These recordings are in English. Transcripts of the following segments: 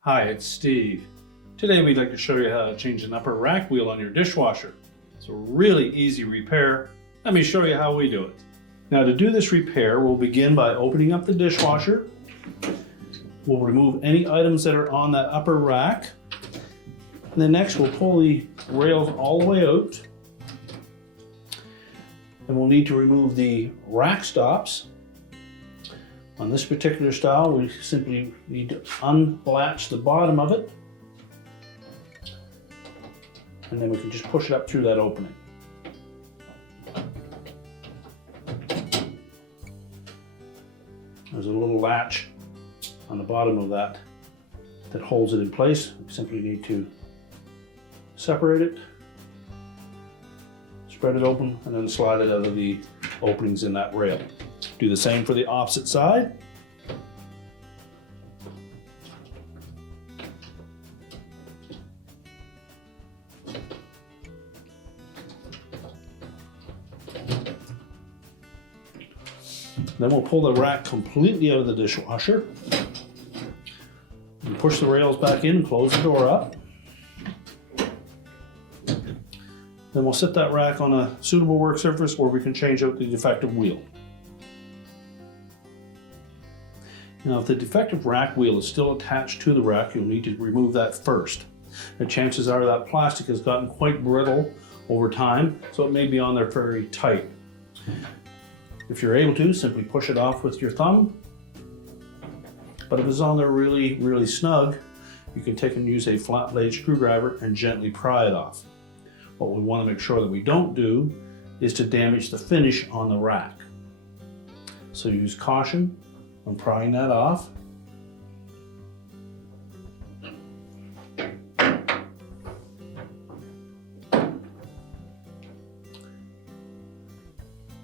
Hi, it's Steve. Today we'd like to show you how to change an upper rack wheel on your dishwasher. It's a really easy repair. Let me show you how we do it. Now to do this repair, we'll begin by opening up the dishwasher. We'll remove any items that are on that upper rack. And then next we'll pull the rails all the way out. And we'll need to remove the rack stops. On this particular style, we simply need to unlatch the bottom of it, and then we can just push it up through that opening. There's a little latch on the bottom of that that holds it in place. We simply need to separate it, spread it open, and then slide it out of the openings in that rail. Do the same for the opposite side. Then we'll pull the rack completely out of the dishwasher and push the rails back in and close the door up. Then we'll set that rack on a suitable work surface where we can change out the defective wheel. Now, if the defective rack wheel is still attached to the rack, you'll need to remove that first. The chances are that plastic has gotten quite brittle over time, so it may be on there very tight. If you're able to, simply push it off with your thumb. But if it's on there really snug, you can take and use a flat blade screwdriver and gently pry it off. What we want to make sure that we don't do is to damage the finish on the rack. So use caution when prying that off.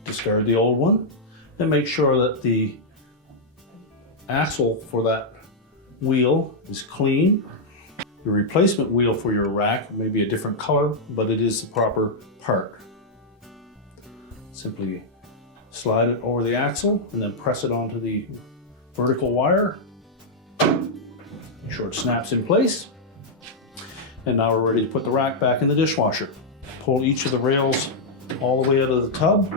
Discard the old one and make sure that the axle for that wheel is clean. Your replacement wheel for your rack may be a different color, but it is the proper part. Simply slide it over the axle and then press it onto the vertical wire. Make sure it snaps in place. And now we're ready to put the rack back in the dishwasher. Pull each of the rails all the way out of the tub.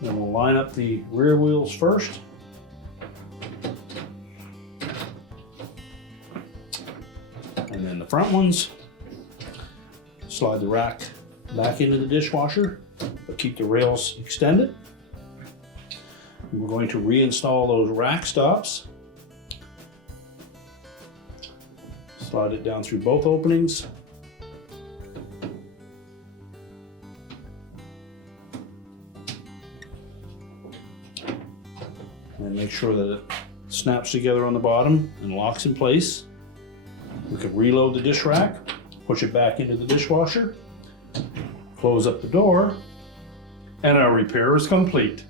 Then we'll line up the rear wheels first. And then the front ones. Slide the rack back into the dishwasher, but keep the rails extended. And we're going to reinstall those rack stops. Slide it down through both openings. And make sure that it snaps together on the bottom and locks in place. We can reload the dish rack, push it back into the dishwasher, close up the door, and our repair is complete.